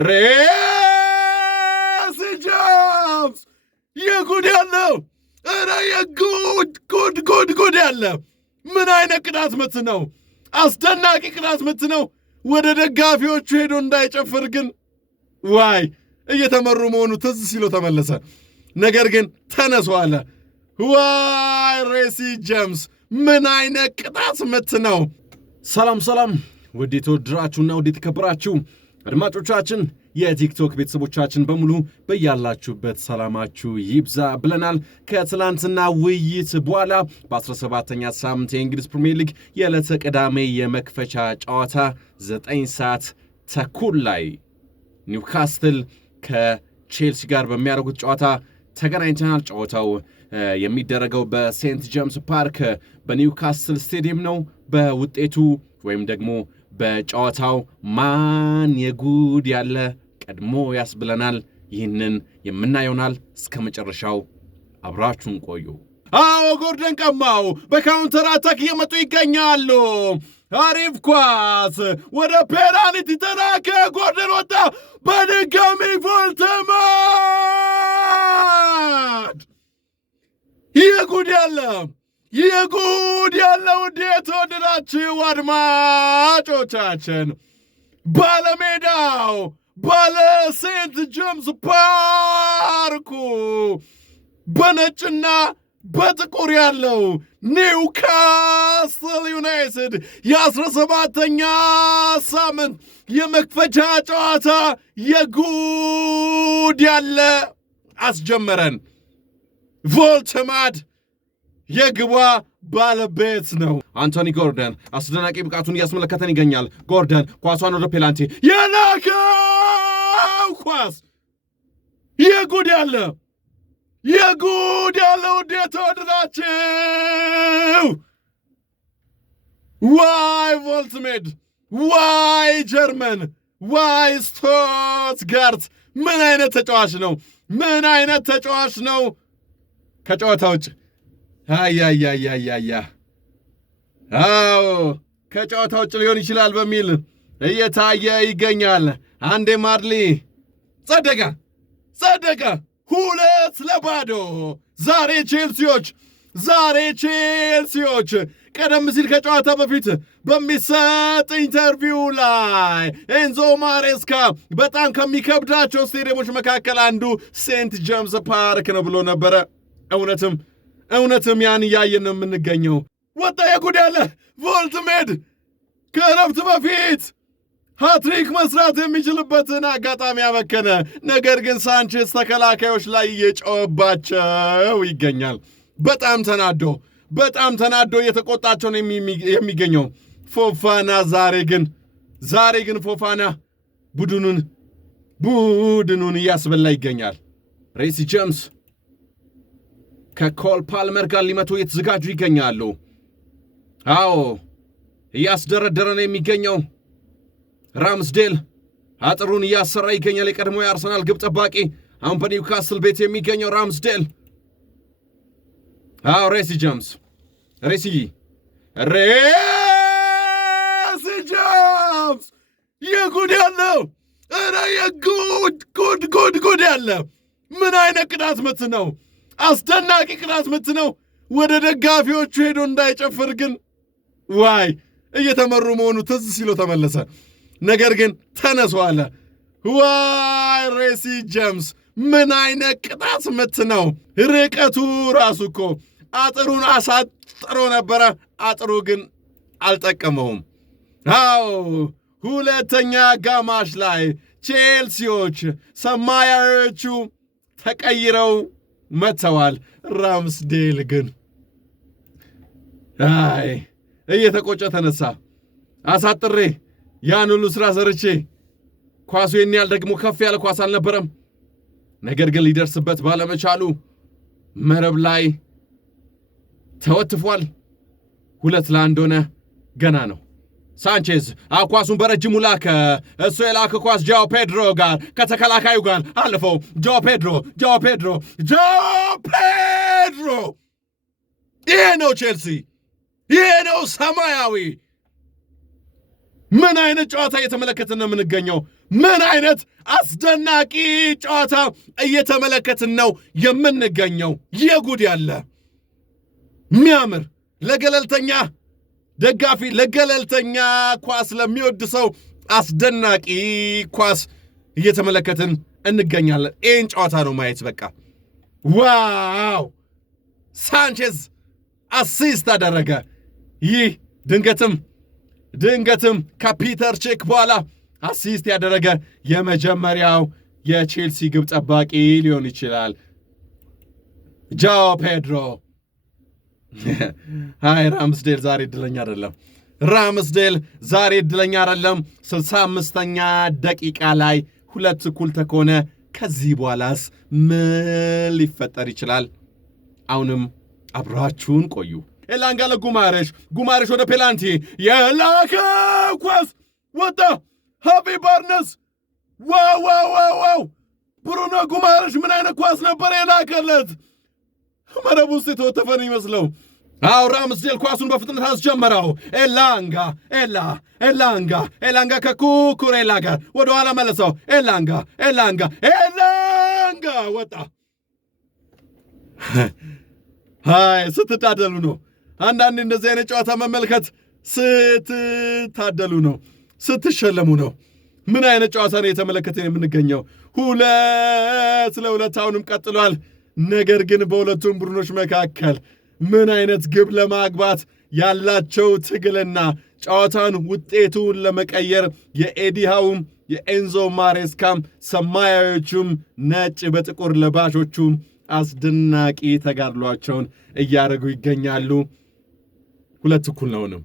ሬሲ ጀምስ የጉድ ያለው እረ የጉድ ያለ ምን አይነት ቅጣት ምት ነው! አስደናቂ ቅጣት ምት ነው። ወደ ደጋፊዎቹ ሄዶ እንዳይጨፍር ግን ዋይ እየተመሩ መሆኑ ትዝ ሲሎ ተመለሰ። ነገር ግን ተነሱ አለ። ዋይ ሬሲ ጀምስ ምን አይነት ቅጣት ምት ነው! ሰላም ውድ የተወደዳችሁና ውድ የተከበራችሁ አድማጮቻችን የቲክቶክ ቤተሰቦቻችን በሙሉ በያላችሁበት ሰላማችሁ ይብዛ ብለናል። ከትላንትና ውይይት በኋላ በ17ኛ ሳምንት የእንግሊዝ ፕሪሚየር ሊግ የዕለተ ቅዳሜ የመክፈቻ ጨዋታ 9 ሰዓት ተኩል ላይ ኒውካስትል ከቼልሲ ጋር በሚያደርጉት ጨዋታ ተገናኝተናል። ጨዋታው የሚደረገው በሴንት ጄምስ ፓርክ በኒውካስትል ስቴዲየም ነው። በውጤቱ ወይም ደግሞ በጨዋታው ማን የጉድ ያለ ቀድሞ ያስብለናል። ይህንን የምናየውናል። እስከ መጨረሻው አብራችሁን ቆዩ። አዎ ጎርደን ቀማው በካውንተር አታክ እየመጡ ይገኛሉ። አሪፍ ኳስ ወደ ፔናልቲ ተላከ። ጎርደን ወጣ። በድጋሚ ቮልተማድ የጉድ ያለ ውድ የተወደዳችሁ አድማጮቻችን ባለሜዳው ባለ ሴንት ጄምስ ፓርኩ በነጭና በጥቁር ያለው ኒውካስትል ዩናይትድ የ17ኛ ሳምንት የመክፈቻ ጨዋታ የጉድ ያለ አስጀመረን። ቮልተማድ የግቧ ባለቤት ነው። አንቶኒ ጎርደን አስደናቂ ብቃቱን እያስመለከተን ይገኛል። ጎርደን ኳሷን ወደ ፔናልቲ የላከው ኳስ የጉድ ያለ ውድ የተወደዳችሁ ዋይ ቮልትሜድ፣ ዋይ ጀርመን፣ ዋይ ስቱትጋርት ምን አይነት ተጫዋች ነው! ከጨዋታ ውጭ አዎ ከጨዋታ ውጭ ሊሆን ይችላል በሚል እየታየ ይገኛል። አንዴ ማድሊ ጸደቀ 2-0። ዛሬ ቼልሲዎች ቀደም ሲል ከጨዋታ በፊት በሚሰጥ ኢንተርቪው ላይ ኤንዞ ማሬስካ በጣም ከሚከብዳቸው ስቴዲየሞች መካከል አንዱ ሴንት ጄምስ ፓርክ ነው ብሎ ነበረ። እውነትም ያን እያየን ነው የምንገኘው። ወጣ የጉድ ያለ ቮልትሜድ ከእረፍት በፊት ሃትሪክ መስራት የሚችልበትን አጋጣሚ ያመከነ። ነገር ግን ሳንቼዝ ተከላካዮች ላይ እየጨወባቸው ይገኛል። በጣም ተናዶ እየተቆጣቸው ነው የሚገኘው ፎፋና። ዛሬ ግን ፎፋና ቡድኑን እያስበላ ይገኛል። ሬሲ ጄምስ ከኮል ፓልመር ጋር ሊመቱ እየተዘጋጁ ይገኛሉ። አዎ እያስደረደረ ነው የሚገኘው። ራምስዴል አጥሩን እያሰራ ይገኛል። የቀድሞ የአርሰናል ግብ ጠባቂ አሁን በኒውካስትል ቤት የሚገኘው ራምስዴል። አዎ ሬሲ ጄምስ የጉድ ያለው እረ የጉድ ያለ ምን አይነት ቅጣት ምት ነው! አስደናቂ ቅጣት ምት ነው። ወደ ደጋፊዎቹ ሄዶ እንዳይጨፍር ግን ዋይ እየተመሩ መሆኑ ትዝ ሲሎ ተመለሰ። ነገር ግን ተነሱ አለ። ዋይ ሬሲ ጄምስ ምን አይነት ቅጣት ምት ነው! ርቀቱ ራሱ እኮ አጥሩን አሳጥሮ ነበረ። አጥሩ ግን አልጠቀመውም። አዎ ሁለተኛ አጋማሽ ላይ ቼልሲዎች ሰማያዊዎቹ ተቀይረው መጥተዋል። ራምስዴል ግን እየተቆጨ ተነሳ። አሳጥሬ ያን ሁሉ ሥራ ሰርቼ ኳሱ ያህል ደግሞ ከፍ ያለ ኳስ አልነበረም። ነገር ግን ሊደርስበት ባለመቻሉ መረብ ላይ ተወትፏል። 2-1 ሆነ። ገና ነው። ሳንቼዝ ኳሱን በረጅሙ ላከ። እሱ የላከ ኳስ ጃኦ ፔድሮ ጋር ከተከላካዩ ጋር አልፈው ጃኦ ፔድሮ ይሄ ነው ቼልሲ፣ ይሄ ነው ሰማያዊ። ምን አይነት ጨዋታ እየተመለከትን ነው የምንገኘው? ምን አይነት አስደናቂ ጨዋታ እየተመለከትን ነው የምንገኘው። የጉድ ያለ የሚያምር ለገለልተኛ ደጋፊ ለገለልተኛ ኳስ ለሚወድ ሰው አስደናቂ ኳስ እየተመለከትን እንገኛለን። ይህን ጨዋታ ነው ማየት በቃ ዋው! ሳንቼዝ አሲስት አደረገ። ይህ ድንገትም ከፒተር ቼክ በኋላ አሲስት ያደረገ የመጀመሪያው የቼልሲ ግብ ጠባቂ ሊሆን ይችላል። ጃኦ ፔድሮ። ሃይ ራምስዴል ዛሬ እድለኛ አይደለም። 65ኛ ደቂቃ ላይ 2-2 ከሆነ ከዚህ በኋላስ ምን ሊፈጠር ይችላል? አሁንም አብራችሁን ቆዩ። ኤላንጋ ለጉማሬሽ ወደ ፔናልቲ የላከ ኳስ ወጣ። ሃቪ ባርነስ ዋው! ብሩኖ ጉማሬሽ ምን አይነት ኳስ ነበር የላከለት? መረብ ውስጥ የተወተፈ ነው ይመስለው። አው ራምስዴል ኳሱን በፍጥነት አስጀመረው። ኤላንጋ ከኩኩሬላ ጋር ወደ ኋላ መለሰው። ኤላንጋ ወጣ። ሃይ ስትታደሉ ነው። አንዳንድ እንደዚህ አይነት ጨዋታ መመልከት ስትታደሉ ነው፣ ስትሸለሙ ነው። ምን አይነት ጨዋታ ነው የተመለከተን የምንገኘው? 2-2 አሁንም ቀጥሏል። ነገር ግን በሁለቱም ቡድኖች መካከል ምን አይነት ግብ ለማግባት ያላቸው ትግልና ጨዋታን ውጤቱን ለመቀየር የኤዲሃውም የኤንዞ ማሬስካም ሰማያዮቹም ነጭ በጥቁር ለባሾቹም አስደናቂ ተጋድሏቸውን እያደረጉ ይገኛሉ። 2-2 ነውንም